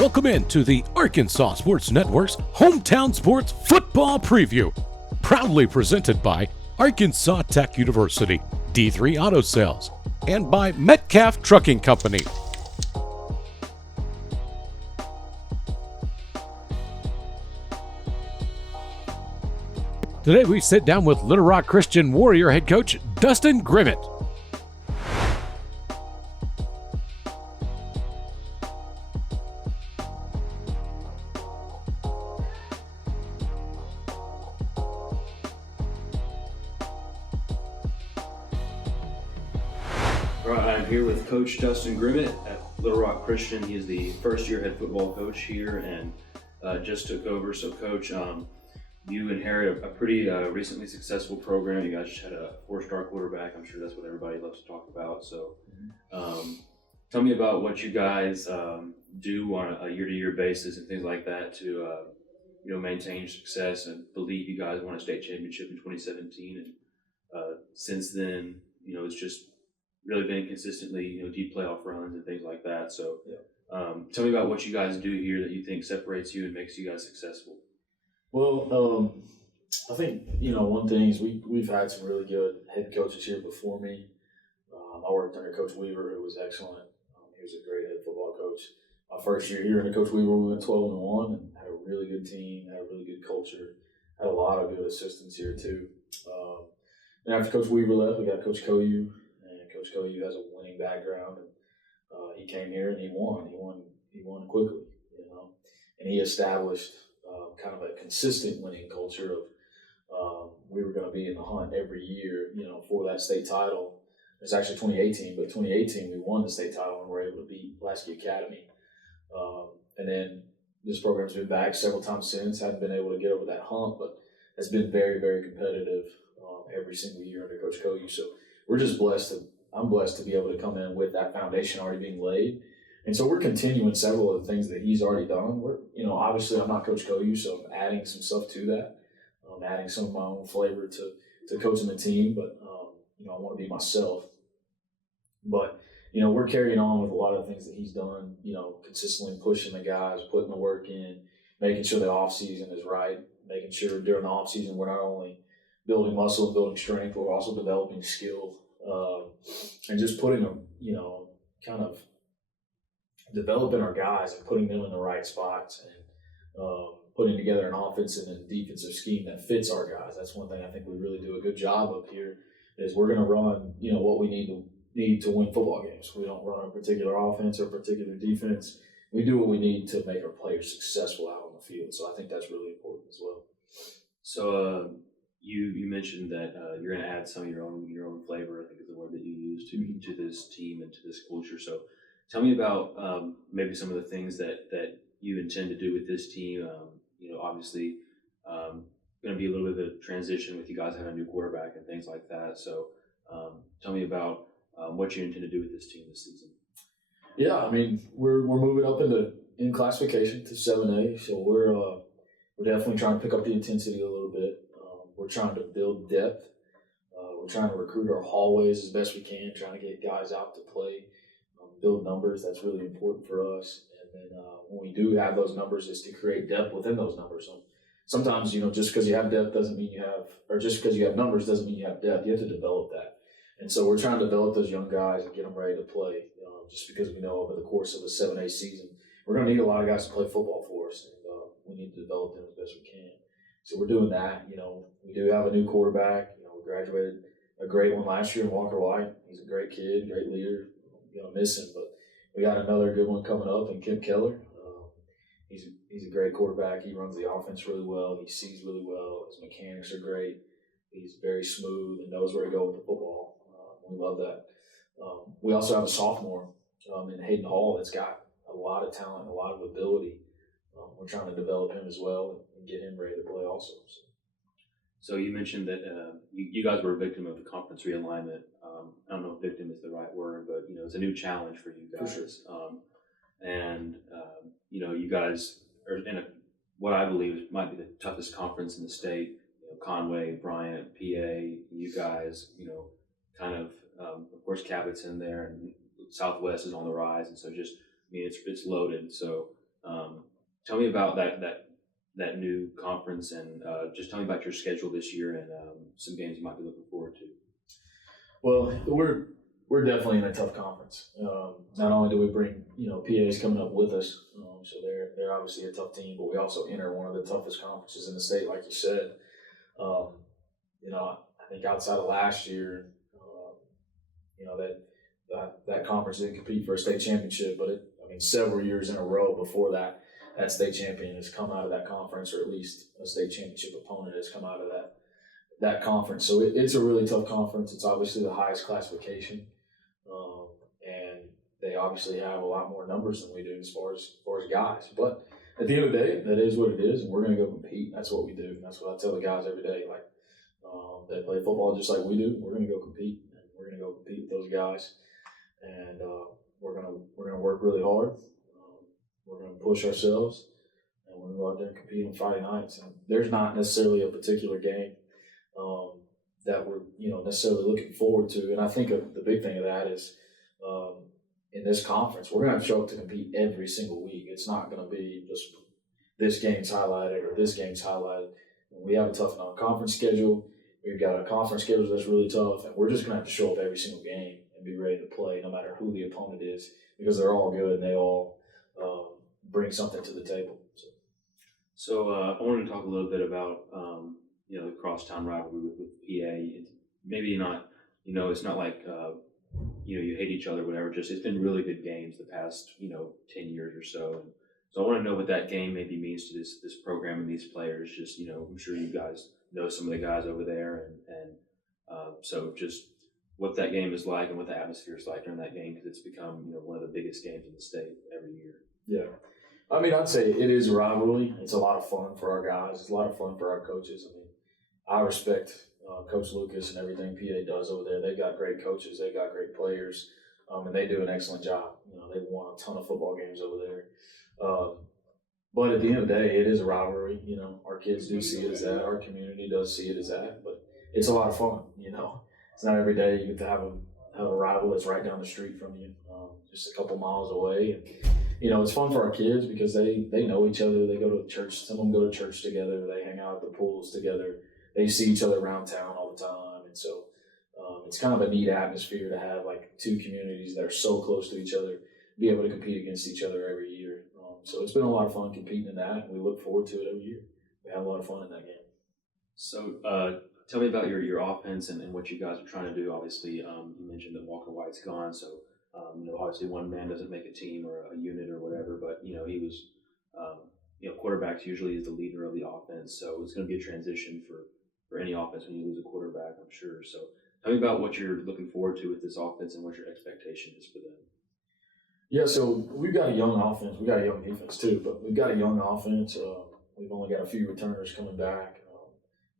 Welcome in to the Arkansas Sports Network's Hometown Sports Football Preview, proudly presented by Arkansas Tech University, D3 Auto Sales, and by Metcalf Trucking Company. Today we sit down with Little Rock Christian Warrior head coach Dustin Grimmett. All right, I'm here with Coach Dustin Grimmett at Little Rock Christian. He is the first-year head football coach here and just took over. So, Coach, you inherited a pretty recently successful program. You guys just had a four-star quarterback. I'm sure that's what everybody loves to talk about. So, tell me about what you guys do on a year-to-year basis and things like that to maintain success. And believe you guys won a state championship in 2017, and since then, it's just really been consistently, deep playoff runs and things like that. So, tell me about what you guys do here that you think separates you and makes you guys successful. Well, I think, one thing is we've had some really good head coaches here before me. I worked under Coach Weaver, who was excellent. He was a great head football coach. My first year here under Coach Weaver, we went 12-1 and had a really good team, had a really good culture, had a lot of good assistants here too. And after Coach Weaver left, we got Coach Koyu. Coach Koyu has a winning background, and he came here and he won. He won quickly, and he established kind of a consistent winning culture of we were going to be in the hunt every year, for that state title. It's actually 2018, but 2018 we won the state title and were able to beat Lasky Academy. And then this program's been back several times since. Haven't been able to get over that hump, but has been very, very competitive every single year under Coach Koyu. So we're just blessed I'm blessed to be able to come in with that foundation already being laid. And so we're continuing several of the things that he's already done. We're, obviously I'm not Coach Koyu, so I'm adding some stuff to that. I'm adding some of my own flavor to coaching the team, but, I want to be myself. But, we're carrying on with a lot of the things that he's done, consistently pushing the guys, putting the work in, making sure the off season is right, making sure during the off season we're not only building muscle and building strength, but we're also developing skill. And just putting them, kind of developing our guys and putting them in the right spots and putting together an offense and a defensive scheme that fits our guys. That's one thing I think we really do a good job of here is we're going to run, what we need to win football games. We don't run a particular offense or a particular defense. We do what we need to make our players successful out on the field. So I think that's really important as well. So, You mentioned that you're going to add some of your own flavor, I think is the word that you used, to this team and to this culture. So tell me about maybe some of the things that you intend to do with this team. Obviously going to be a little bit of a transition with you guys having a new quarterback and things like that. So tell me about what you intend to do with this team this season. Yeah, I mean, we're moving up in classification to 7A, so we're definitely trying to pick up the intensity a little bit. We're trying to build depth. We're trying to recruit our hallways as best we can, trying to get guys out to play, build numbers. That's really important for us. And then when we do have those numbers, is to create depth within those numbers. So sometimes, just because you have depth doesn't mean you have, or just because you have numbers doesn't mean you have depth. You have to develop that. And so we're trying to develop those young guys and get them ready to play. Just because we know over the course of a 7A season, we're going to need a lot of guys to play football for us, and we need to develop them as best we can. So we're doing that. We do have a new quarterback. We graduated a great one last year in Walker White. He's a great kid, great leader. We're going to miss him, but we got another good one coming up in Kim Keller. He's a great quarterback. He runs the offense really well. He sees really well. His mechanics are great. He's very smooth and knows where to go with the football. We love that. We also have a sophomore in Hayden Hall that's got a lot of talent, a lot of ability. We're trying to develop him as well and get him ready to play also. So you mentioned that you guys were a victim of the conference realignment. I don't know if victim is the right word, but it's a new challenge for you guys. For sure. You guys are in what I believe might be the toughest conference in the state. Conway, Bryant, PA. You guys, of course, Cabot's in there, and Southwest is on the rise, and so it's loaded. So Tell me about that new conference, and just tell me about your schedule this year and some games you might be looking forward to. Well, we're definitely in a tough conference. Not only do we bring PAs coming up with us, so they're obviously a tough team, but we also enter one of the toughest conferences in the state, like you said. I think outside of last year, that conference didn't compete for a state championship, but several years in a row before that state champion has come out of that conference, or at least a state championship opponent has come out of that conference. So it's a really tough conference. It's obviously the highest classification, and they obviously have a lot more numbers than we do as far as guys. But at the end of the day, that is what it is, and we're going to go compete. That's what we do. And that's what I tell the guys every day. They play football just like we do. We're going to go compete, and we're going to go compete with those guys. And we're gonna work really hard. We're gonna push ourselves, and we're gonna go out there and compete on Friday nights. And there's not necessarily a particular game that we're necessarily looking forward to. And I think the big thing of that is in this conference, we're gonna have to show up to compete every single week. It's not gonna be just this game's highlighted or this game's highlighted. We have a tough non-conference schedule. We've got a conference schedule that's really tough, and we're just gonna have to show up every single game and be ready to play no matter who the opponent is, because they're all good and they all bring something to the table. So I wanted to talk a little bit about the crosstown rivalry with PA. Maybe not, it's not like you hate each other, whatever. Just it's been really good games the past 10 years or so. And so I want to know what that game maybe means to this program and these players. Just I'm sure you guys know some of the guys over there, and so just what that game is like and what the atmosphere is like during that game, because it's become one of the biggest games in the state every year. Yeah, I'd say it is a rivalry. It's a lot of fun for our guys. It's a lot of fun for our coaches. I respect Coach Lucas and everything PA does over there. They've got great coaches. They've got great players, and they do an excellent job. They've won a ton of football games over there. But at the end of the day, it is a rivalry. Our kids do see it as that. Our community does see it as that. But it's a lot of fun. It's not every day you get to have a rival that's right down the street from you, just a couple miles away. And, it's fun for our kids because they know each other. They go to church. Some of them go to church together. They hang out at the pools together. They see each other around town all the time. And so it's kind of a neat atmosphere to have two communities that are so close to each other, be able to compete against each other every year. So it's been a lot of fun competing in that, and we look forward to it every year. We have a lot of fun in that game. So tell me about your offense and what you guys are trying to do. Obviously, you mentioned that Walker White's gone, so obviously one man doesn't make a team or a unit or whatever. But he was, quarterbacks usually is the leader of the offense, so it's going to be a transition for any offense when you lose a quarterback, I'm sure. So tell me about what you're looking forward to with this offense and what your expectation is for them. Yeah, so we've got a young offense. We've got a young defense too, but we've got a young offense. We've only got a few returners coming back.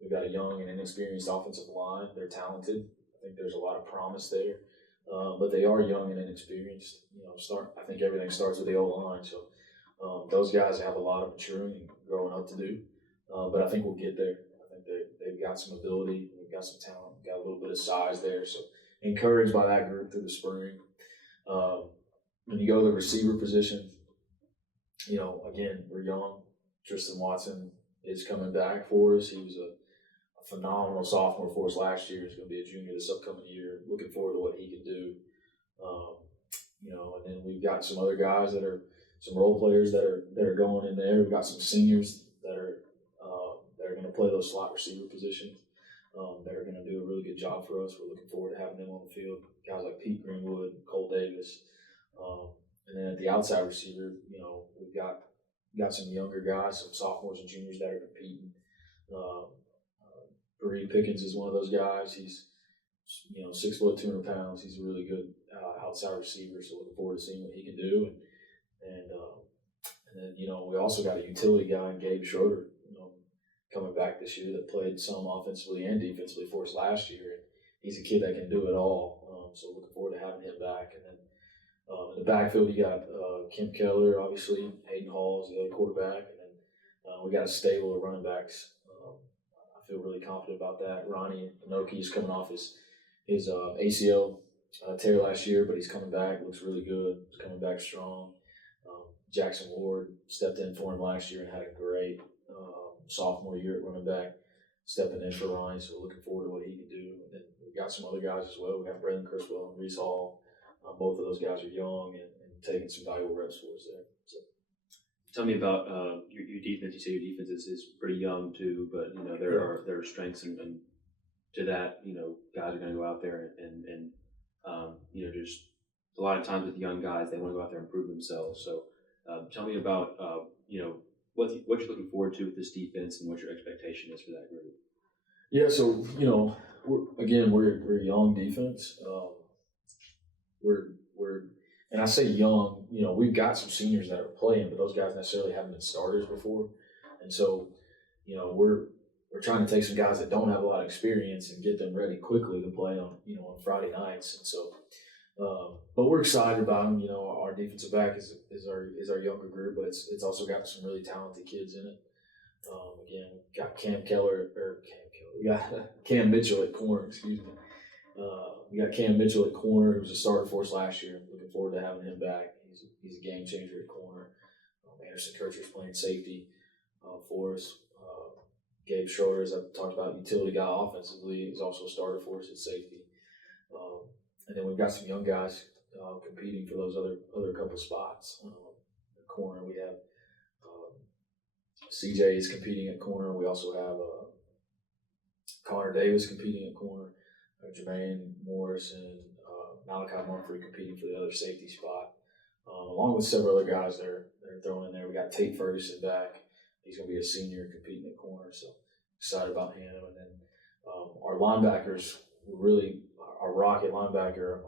We've got a young and inexperienced offensive line. They're talented. I think there's a lot of promise there, but they are young and inexperienced. I think everything starts with the O-line. So those guys have a lot of maturing and growing up to do, but I think we'll get there. I think they've got some ability. We've got some talent. We've got a little bit of size there. So encouraged by that group through the spring. When you go to the receiver position, again, we're young. Tristan Watson is coming back for us. He was a phenomenal sophomore for us last year. He's going to be a junior this upcoming year. Looking forward to what he can do. And then we've got some other guys that are some role players that are going in there. We've got some seniors that are going to play those slot receiver positions. That are going to do a really good job for us. We're looking forward to having them on the field. Guys like Pete Greenwood, Cole Davis. And then at the outside receiver, we've got some younger guys, some sophomores and juniors that are competing. Bree Pickens is one of those guys. He's 6 foot, 200 pounds. He's a really good outside receiver. So looking forward to seeing what he can do. And then we also got a utility guy in Gabe Schroeder, coming back this year that played some offensively and defensively for us last year. And he's a kid that can do it all. So looking forward to having him back. And then in the backfield, you got Kim Keller, obviously. Hayden Hall is the other quarterback. And then we got a stable of running backs. I feel really confident about that. Ronnie Inoki is coming off his ACL tear last year, but he's coming back. Looks really good. He's coming back strong. Jackson Ward stepped in for him last year and had a great sophomore year at running back, stepping in for Ryan. So looking forward to what he can do. And then we got some other guys as well. We got Brendan Criswell and Reese Hall. Both of those guys are young and taking some valuable reps for us there. So. Tell me about your defense. You say your defense is pretty young too, but there are strengths and to that. Guys are going to go out there and just a lot of times with young guys they want to go out there and prove themselves. So tell me about what you're looking forward to with this defense and what your expectation is for that group. Yeah, so we're a young defense. We're and I say young, we've got some seniors that are playing, but those guys necessarily haven't been starters before. And so, we're trying to take some guys that don't have a lot of experience and get them ready quickly to play on Friday nights. And so, but we're excited about them. Our defensive back is our younger group, but it's also got some really talented kids in it. Again, we got we got Cam Mitchell at corner, excuse me. We got Cam Mitchell at corner, who was a starter for us last year. Looking forward to having him back. He's a game changer at corner. Anderson Kircher's playing safety for us. Gabe Schroeder, as I've talked about, utility guy offensively, is also a starter for us at safety. And then we've got some young guys competing for those other couple spots. At corner, we have CJ is competing at corner. We also have Connor Davis competing at corner. Jermaine Morris and Malachi Mumphrey competing for the other safety spot, along with several other guys they're throwing in there. We got Tate Ferguson back. He's going to be a senior competing at corner, so excited about him. And then our linebackers, our rocket linebacker,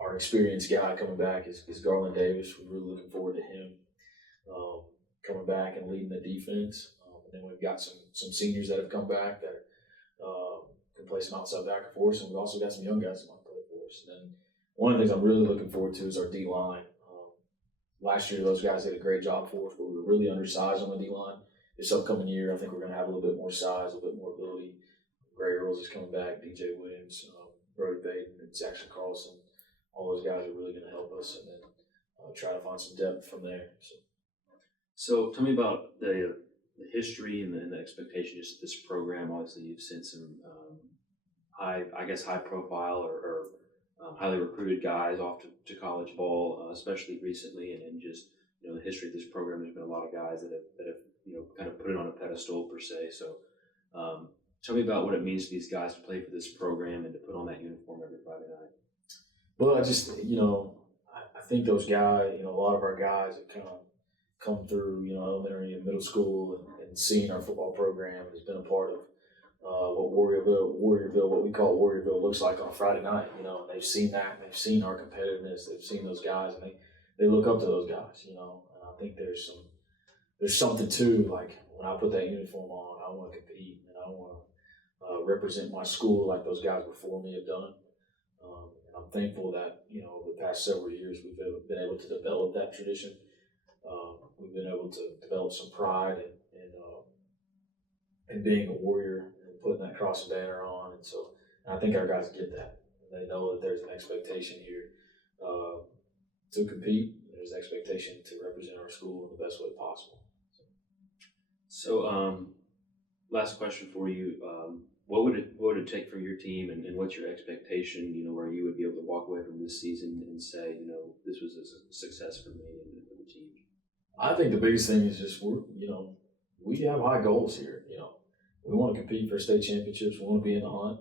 our experienced guy coming back is Garland Davis. We're really looking forward to him coming back and leading the defense. And then we've got some seniors that have come back that can play some outside backer for us, and we've also got some young guys that want to play for us. And then one of the things I'm really looking forward to is our D-line. Last year, those guys did a great job for us, but we were really undersized on the D-line. This upcoming year, I think we're going to have a little bit more size, a little bit more ability. Gray Earls is coming back, DJ Williams, Brody Baden, and Jackson Carlson. All those guys are really going to help us, and then try to find some depth from there. So tell me about the history and the expectations of this program. Obviously, you've sent some high profile or highly recruited guys off to college ball, especially recently, and just the history of this program. There's been a lot of guys that have kind of put it on a pedestal per se. So tell me about what it means to these guys to play for this program and to put on that uniform every Friday night. Well, I just I think those guys, a lot of our guys have kind of come through, elementary and middle school and seeing our football program has been a part of what Warriorville, what we call Warriorville, looks like on a Friday night. They've seen that, they've seen our competitiveness, they've seen those guys, and they look up to those guys. And I think there's something to, like, when I put that uniform on, I want to compete and I want to represent my school like those guys before me have done. And I'm thankful that over the past several years we've been able to develop that tradition. We've been able to develop some pride in being a Warrior and putting that cross and banner on. And so I think our guys get that. They know that there's an expectation here to compete. There's an expectation to represent our school in the best way possible. So last question for you. What would it take from your team, and what's your expectation, where you would be able to walk away from this season and say, this was a success for me and for the team? I think the biggest thing is just we have high goals here. We want to compete for state championships. We want to be in the hunt,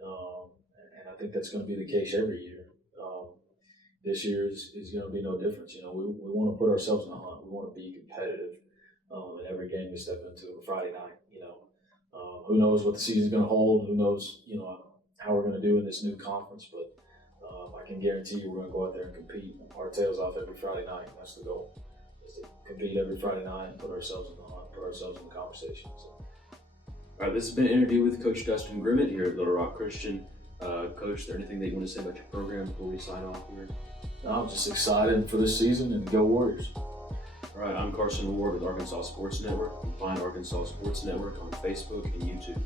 and I think that's going to be the case every year. This year is going to be no difference. We want to put ourselves in the hunt. We want to be competitive in every game we step into on Friday night. Who knows what the season's going to hold? Who knows how we're going to do in this new conference? But I can guarantee you we're going to go out there and compete our tails off every Friday night. That's the goal. Is to compete every Friday night and put ourselves in the hunt, put ourselves in the conversation. So. All right, this has been an interview with Coach Dustin Grimmett here at Little Rock Christian. Coach, is there anything that you want to say about your program before we sign off here? I'm just excited for this season, and go Warriors. All right, I'm Carson Ward with Arkansas Sports Network. You can find Arkansas Sports Network on Facebook and YouTube.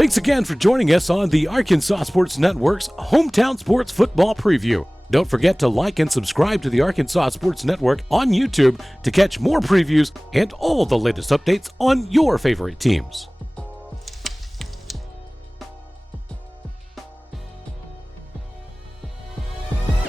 Thanks again for joining us on the Arkansas Sports Network's Hometown Sports Football Preview. Don't forget to like and subscribe to the Arkansas Sports Network on YouTube to catch more previews and all the latest updates on your favorite teams.